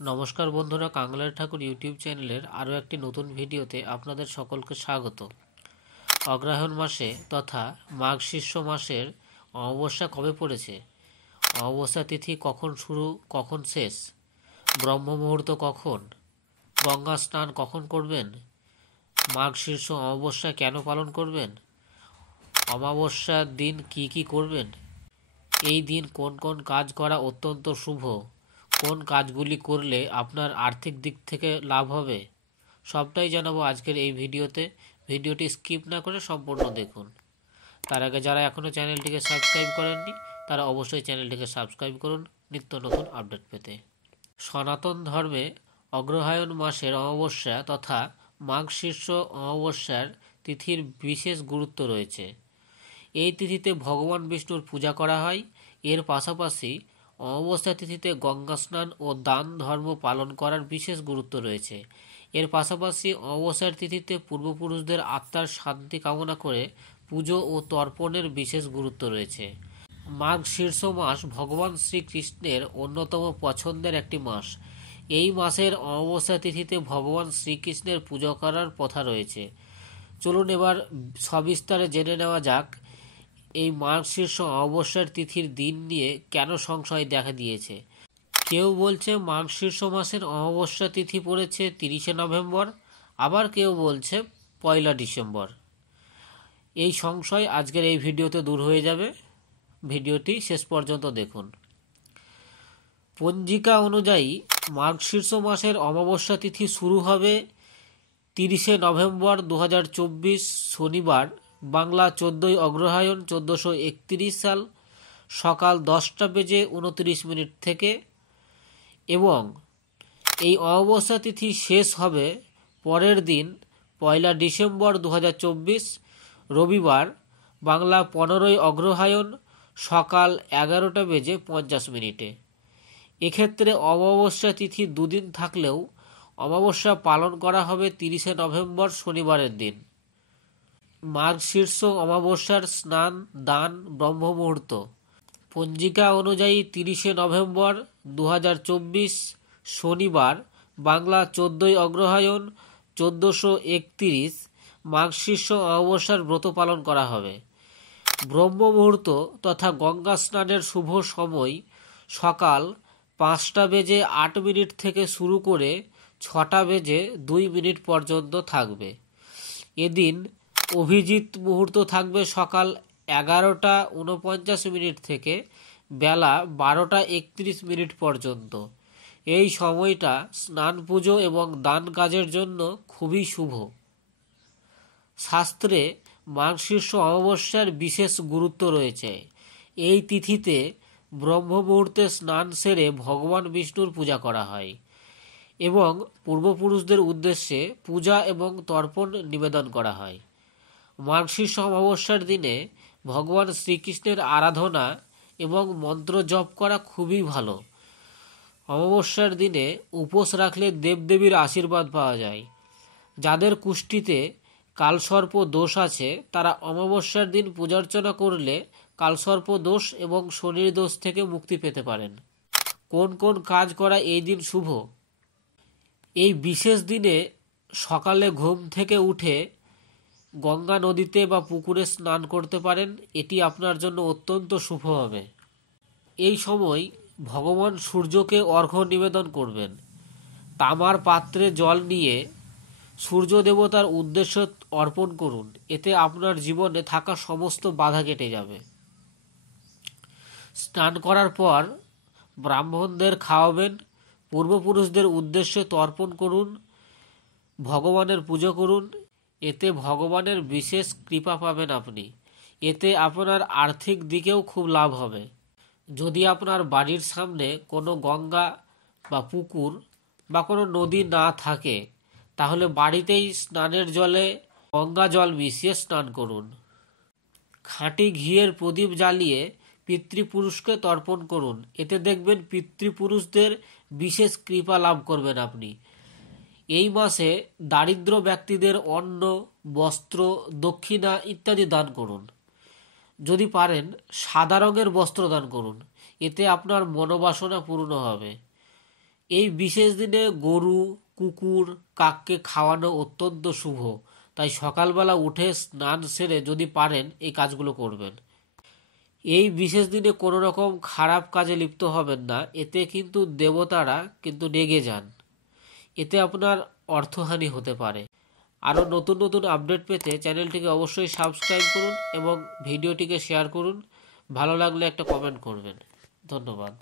নমস্কার বন্ধুরা, কাঙালের ঠাকুর ইউটিউব চ্যানেলের আরও একটি নতুন ভিডিওতে আপনাদের সকলকে স্বাগত। অগ্রহায়ণ মাসে তথা মাঘ শীর্ষ মাসের অমাবস্যা কবে পড়েছে, অমাবস্যা তিথি কখন শুরু কখন শেষ, ব্রহ্ম মুহূর্ত কখন, গঙ্গা স্নান কখন করবেন, মাঘ শীর্ষ অমাবস্যা কেন পালন করবেন, অমাবস্যার দিন কি কি করবেন, এই দিন কোন কোন কাজ করা অত্যন্ত শুভ, কোন কাজগুলি করলে আপনার আর্থিক দিক থেকে লাভ হবে, সবটাই জানাবো আজকের এই ভিডিওতে। ভিডিওটি স্কিপ না করে সম্পূর্ণ দেখুন। তার আগে যারা এখনও চ্যানেলটিকে সাবস্ক্রাইব করেননি তারা অবশ্যই চ্যানেলটিকে সাবস্ক্রাইব করুন নিত্য নতুন আপডেট পেতে। সনাতন ধর্মে অগ্রহায়ণ মাসের অমাবস্যা তথা মাঘ শীর্ষ অমাবস্যার তিথির বিশেষ গুরুত্ব রয়েছে। এই তিথিতে ভগবান বিষ্ণুর পূজা করা হয়। এর পাশাপাশি অমাবস্যা তিথিতে গঙ্গা স্নান ও দান ধর্ম পালন করার বিশেষ গুরুত্ব রয়েছে। এর পাশাপাশি অমাবস্যার তিথিতে পূর্বপুরুষদের আত্মার শান্তি কামনা করে পুজো ও তর্পণের বিশেষ গুরুত্ব রয়েছে। মাঘ শীর্ষ মাস ভগবান শ্রীকৃষ্ণের অন্যতম পছন্দের একটি মাস। এই মাসের অমাবস্যা তিথিতে ভগবান শ্রীকৃষ্ণের পুজো করার প্রথা রয়েছে। চলুন এবার সবিস্তারে জেনে নেওয়া যাক এই মাঘ শীর্ষ অমাবস্যার তিথির দিন নিয়ে কেন সংশয় দেখা দিয়েছে। কেউ বলছে মাঘ শীর্ষ মাসের অমাবস্যা তিথি পড়েছে 30শে নভেম্বর, আবার কেউ বলছে 1 ডিসেম্বর। এই সংশয় আজকের এই ভিডিওতে দূর হয়ে যাবে। ভিডিওটি শেষ পর্যন্ত দেখুন। পঞ্জিকা অনুযায়ী মাঘ শীর্ষ মাসের অমাবস্যা তিথি শুরু হবে 30শে নভেম্বর 2024 শনিবার, বাংলা 14ই অগ্রহায়ণ 1431 সাল সকাল 10:29 থেকে এবং এই অমাবস্যা তিথি শেষ হবে পরের দিন 1 ডিসেম্বর 2024 রবিবার, বাংলা 15ই অগ্রহায়ণ সকাল 11:50। এক্ষেত্রে অমাবস্যা তিথি দুদিন থাকলেও অমাবস্যা পালন করা হবে 30শে নভেম্বর শনিবারের দিন। মাঘ শীর্ষ অমাবস্যার স্নান দান ব্রহ্ম মুহূর্ত। পঞ্জিকা অনুযায়ী 30শে নভেম্বর 2024 শনিবার, বাংলা 14ই অগ্রহায়ণ 1431 মাঘ শীর্ষ অমাবস্যার ব্রত পালন করা হবে। ব্রহ্ম মুহূর্ত তথা গঙ্গা স্নানের শুভ সময় সকাল 5:08 থেকে শুরু করে 6:02 পর্যন্ত থাকবে। এদিন অভিজিৎ মুহূর্ত থাকবে সকাল 11:49 থেকে বেলা 12:31 পর্যন্ত। এই সময়টা স্নান পুজো এবং দান কাজের জন্য খুবই শুভ। শাস্ত্রে মাঘ শীর্ষ অমাবস্যার বিশেষ গুরুত্ব রয়েছে। এই তিথিতে ব্রহ্ম মুহূর্তে স্নান সেরে ভগবান বিষ্ণুর পূজা করা হয় এবং পূর্বপুরুষদের উদ্দেশ্যে পূজা এবং তর্পণ নিবেদন করা হয়। মাঘ শীর্ষ অমাবস্যার দিনে ভগবান শ্রীকৃষ্ণের আরাধনা এবং মন্ত্র জপ করা খুবই ভালো। অমাবস্যার দিনে উপোস রাখলে দেবদেবীর আশীর্বাদ পাওয়া যায়। যাদের কুষ্ঠিতে কালসর্প দোষ আছে তারা অমাবস্যার দিন পূজার্চনা করলে কালসর্প দোষ এবং শনির দোষ থেকে মুক্তি পেতে পারেন। কোন কোন কাজ করা এই দিন শুভ? এই বিশেষ দিনে সকালে ঘুম থেকে উঠে গঙ্গা নদীতে বা পুকুরে স্নান করতে পারেন। এটি আপনার জন্য অত্যন্ত শুভ হবে। এই সময় ভগবান সূর্যকে অর্ঘ্য নিবেদন করবেন। তামার পাত্রে জল নিয়ে সূর্য দেবতার উদ্দেশ্যে অর্পণ করুন। এতে আপনার জীবনে থাকা সমস্ত বাধা কেটে যাবে। স্নান করার পর ব্রাহ্মণদের খাওয়াবেন। পূর্বপুরুষদের উদ্দেশ্যে তর্পণ করুন। ভগবানের পুজো করুন। এতে ভগবানের বিশেষ কৃপা পাবেন আপনি। এতে আপনার আর্থিক দিকেও খুব লাভ হবে। যদি আপনার বাড়ির সামনে কোনো গঙ্গা বা পুকুর বা কোনো নদী না থাকে তাহলে বাড়িতেই স্নানের জলে গঙ্গা জল মিশিয়ে স্নান করুন। খাঁটি ঘিয়ের প্রদীপ জ্বালিয়ে পিতৃপুরুষকে তর্পণ করুন। এতে দেখবেন পিতৃপুরুষদের বিশেষ কৃপা লাভ করবেন আপনি। এই মাসে দারিদ্র ব্যক্তিদের অন্ন, বস্ত্র, দক্ষিণা ইত্যাদি দান করুন। যদি পারেন সাদা রঙের বস্ত্র দান করুন। এতে আপনার মনোবাসনা পূর্ণ হবে। এই বিশেষ দিনে গরু, কুকুর, কাককে খাওয়ানো অত্যন্ত শুভ, তাই সকালবেলা উঠে স্নান সেরে যদি পারেন এই কাজগুলো করবেন। এই বিশেষ দিনে কোনো রকম খারাপ কাজে লিপ্ত হবেন না, এতে কিন্তু দেবতারা কিন্তু রেগে যান, এতে আপনার অর্থহানি হতে পারে। আরও নতুন নতুন আপডেট পেতে চ্যানেলটিকে অবশ্যই সাবস্ক্রাইব করুন এবং ভিডিওটিকে শেয়ার করুন। ভালো লাগলে একটা কমেন্ট করবেন। ধন্যবাদ।